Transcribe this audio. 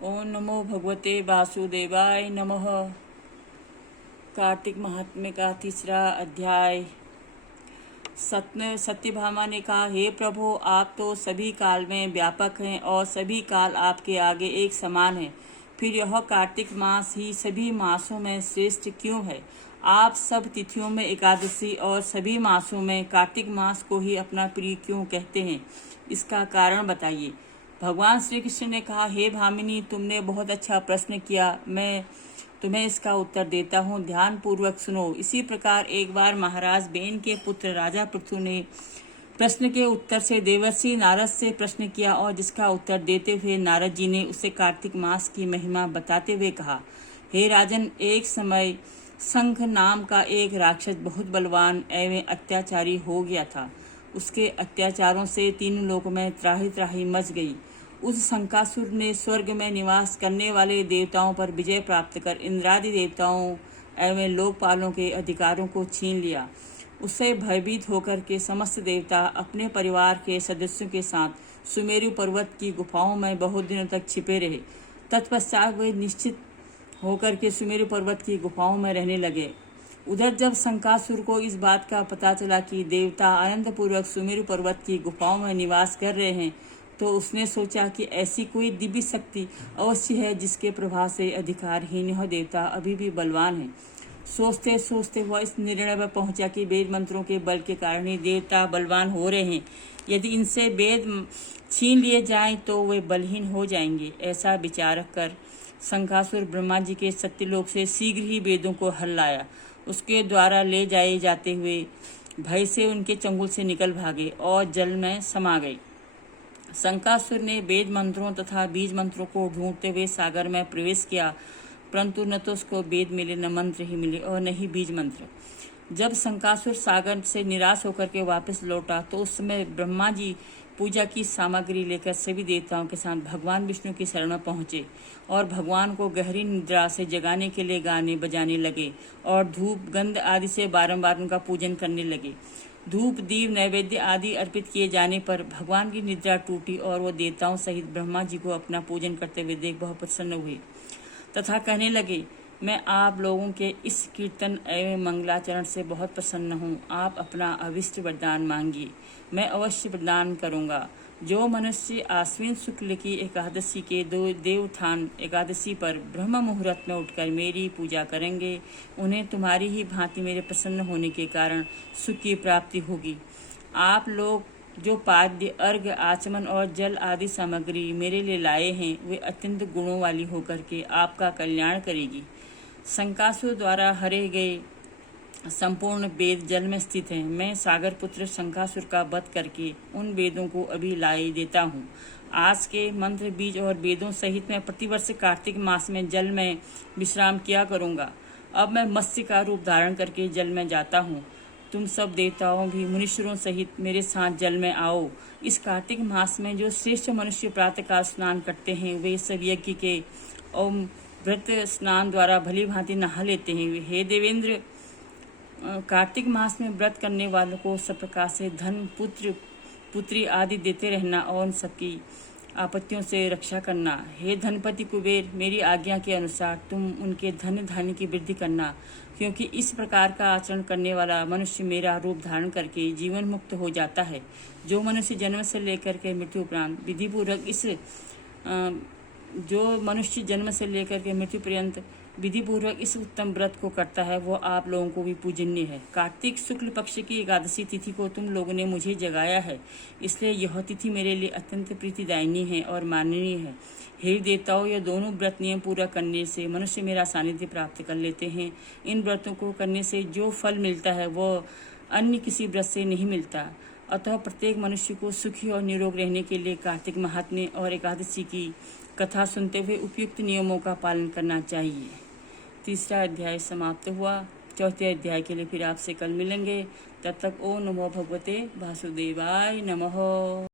ओम नमो भगवते वासुदेवाय नमः। कार्तिक महात्म्य का तीसरा अध्याय। सत्यभामा ने कहा, हे प्रभु, आप तो सभी काल में व्यापक हैं और सभी काल आपके आगे एक समान है। फिर यह कार्तिक मास ही सभी मासों में श्रेष्ठ क्यों है? आप सब तिथियों में एकादशी और सभी मासों में कार्तिक मास को ही अपना प्रिय क्यों कहते हैं? इसका कारण बताइए। भगवान श्री कृष्ण ने कहा, हे भामिनी, तुमने बहुत अच्छा प्रश्न किया। मैं तुम्हें इसका उत्तर देता हूँ, ध्यान पूर्वक सुनो। इसी प्रकार एक बार महाराज बेन के पुत्र राजा पृथु ने प्रश्न के उत्तर से देवर्षि नारद से प्रश्न किया और जिसका उत्तर देते हुए नारद जी ने उसे कार्तिक मास की महिमा बताते हुए कहा, हे राजन, एक समय शंख नाम का एक राक्षस बहुत बलवान एवं अत्याचारी हो गया था। उसके अत्याचारों से तीनों लोकों में त्राही त्राही मच गई। उस शंकासुर ने स्वर्ग में निवास करने वाले देवताओं पर विजय प्राप्त कर इंद्रादि देवताओं एवं लोकपालों के अधिकारों को छीन लिया। उससे भयभीत होकर के समस्त देवता अपने परिवार के सदस्यों के साथ सुमेरु पर्वत की गुफाओं में बहुत दिनों तक छिपे रहे। तत्पश्चात वे निश्चित होकर के सुमेरु पर्वत की गुफाओं में रहने लगे। उधर जब शंकासुर को इस बात का पता चला कि देवता आनंद पूर्वक सुमेरु पर्वत की गुफाओं में निवास कर रहे हैं, तो उसने सोचा कि ऐसी कोई दिव्य शक्ति अवश्य है जिसके प्रभाव से अधिकारहीन यह देवता अभी भी बलवान है। सोचते सोचते वह इस निर्णय पर पहुंचा कि वेद मंत्रों के बल के कारण ही देवता बलवान हो रहे हैं। यदि इनसे वेद छीन लिए जाएं तो वे बलहीन हो जाएंगे। ऐसा विचार कर शंकासुर ब्रह्मा जी के सत्यलोक से शीघ्र ही वेदों को हल लाया। उसके द्वारा ले जाए जाते हुए भय से उनके चंगुल से निकल भागे और जल में समा गए। शंकासुर ने वेद मंत्रों तथा बीज मंत्रों को ढूंढते हुए सागर में प्रवेश किया, परंतु न तो उसको वेद मिले, न मंत्र ही मिले और न ही बीज मंत्र। जब शंकासुर सागर से निराश होकर के वापस लौटा तो उस समय ब्रह्मा जी पूजा की सामग्री लेकर सभी देवताओं के साथ भगवान विष्णु की शरण में पहुंचे और भगवान को गहरी निद्रा से जगाने के लिए गाने बजाने लगे और धूप गंध आदि से बारंबार उनका पूजन करने लगे। धूप दीप नैवेद्य आदि अर्पित किए जाने पर भगवान की निद्रा टूटी और वो देवताओं सहित ब्रह्मा जी को अपना पूजन करते हुए देख बहुत प्रसन्न हुए तथा कहने लगे, मैं आप लोगों के इस कीर्तन एवं मंगलाचरण से बहुत प्रसन्न हूँ। आप अपना अभिष्ट वरदान मांगिए, मैं अवश्य प्रदान करूँगा। जो मनुष्य आश्विन शुक्ल की एकादशी के देवोत्थान एकादशी पर ब्रह्म मुहूर्त में उठकर मेरी पूजा करेंगे, उन्हें तुम्हारी ही भांति मेरे प्रसन्न होने के कारण सुख की प्राप्ति होगी। आप लोग जो पाद्य अर्घ आचमन और जल आदि सामग्री मेरे लिए लाए हैं, वे अत्यंत गुणों वाली होकर के आपका कल्याण करेगी। शंकासुर द्वारा हरे गए संपूर्ण वेद जल में स्थित हैं। मैं सागर पुत्र शंकासुर का वध करके उन वेदों को अभी लाई देता हूँ। आज के मंत्र बीज और वेदों सहित मैं प्रतिवर्ष कार्तिक मास में जल में विश्राम किया करूँगा। अब मैं मत्स्य का रूप धारण करके जल में जाता हूँ। तुम सब देवताओं भी मनुष्यों सहित मेरे साथ जल में आओ। इस कार्तिक मास में जो श्रेष्ठ मनुष्य प्रातः काल स्नान करते हैं, वे सब यज्ञ के और व्रत स्नान द्वारा भली भांति नहा लेते हैं। हे देवेंद्र, कार्तिक मास में व्रत करने वालों को सब प्रकार से धन, पुत्र पुत्री आदि देते रहना और उन सबकी आपत्तियों से रक्षा करना। हे धनपति कुबेर, मेरी आज्ञा के अनुसार तुम उनके धन धान्य की वृद्धि करना, क्योंकि इस प्रकार का आचरण करने वाला मनुष्य मेरा रूप धारण करके जीवन मुक्त हो जाता है। जो मनुष्य जन्म से लेकर के मृत्यु उपरांत विधि पूर्वक इस उत्तम व्रत को करता है, वो आप लोगों को भी पूजनीय है। कार्तिक शुक्ल पक्ष की एकादशी तिथि को तुम लोगों ने मुझे जगाया है, इसलिए यह तिथि मेरे लिए अत्यंत प्रीतिदायिनी है और माननीय है। हे देवताओं, यह दोनों व्रत नियम पूरा करने से मनुष्य मेरा सानिध्य प्राप्त कर लेते हैं। इन व्रतों को करने से जो फल मिलता है वह अन्य किसी व्रत से नहीं मिलता। अतः प्रत्येक मनुष्य को सुखी और निरोग रहने के लिए कार्तिक महात्म्य और एकादशी की कथा सुनते हुए उपयुक्त नियमों का पालन करना चाहिए। तीसरा अध्याय समाप्त हुआ। चौथे अध्याय के लिए फिर आपसे कल मिलेंगे। तब तक ओम नमो भगवते वासुदेवाय नमः।